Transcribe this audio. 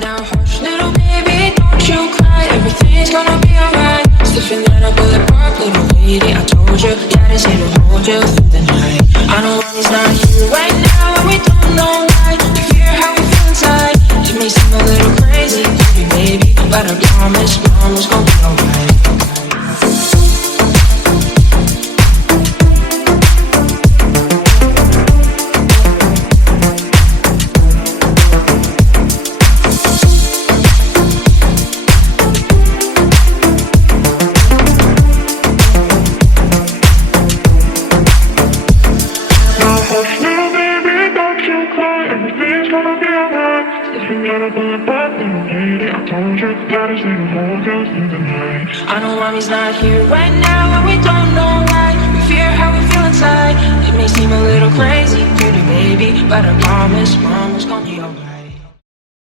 Now hush, little baby, don't you cry. Everything's gonna be alright. Sniffing that up bulletproof, little lady. I told you, daddy's here to hold you through the night. I know he's not here right now, and we don't know why. We fear how we feel inside. It may seem a little crazy, baby, but I promise, it's gonna be alright. I know mommy's not here right now, and we don't know why. We fear how we feel inside. It may seem a little crazy, pretty baby, but I promise, mama's gonna be alright.